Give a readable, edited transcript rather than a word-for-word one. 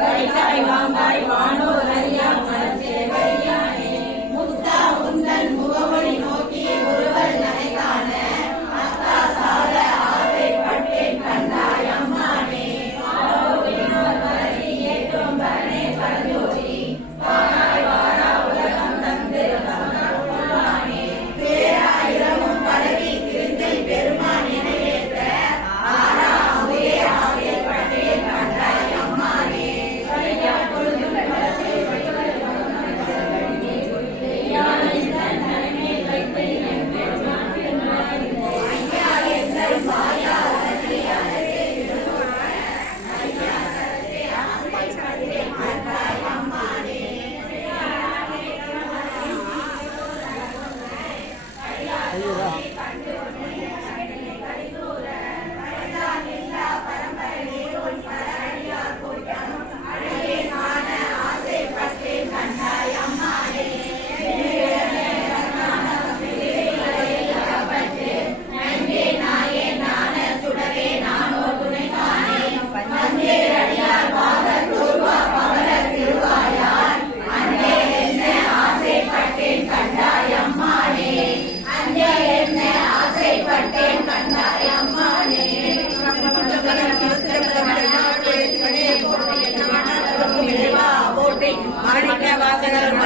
வைத்தாய் வாங்காய் வானோர் அறியா மனசேவையானே முத்தா உந்தன் முகமொழி நோக்கி ஒருவர் நனைகான அத்தா சாத ஆசைப்பட்டேன் கண்டாய் அம்மானே ஆரோக்கியோர் வரதி ஏற்றும் பரணே பரஞ்சோதி வாராய் வாரா உலகம் தந்து உள்ளானே பேராயிரமும் பரவி திருந்தில் பெருமான் இணையேற்ற ஆரா அமுதே ஆசைப்பட்டேன் கண்டாய் அம்மானே ஐயா பொழுது மாணிக்க வாசகர்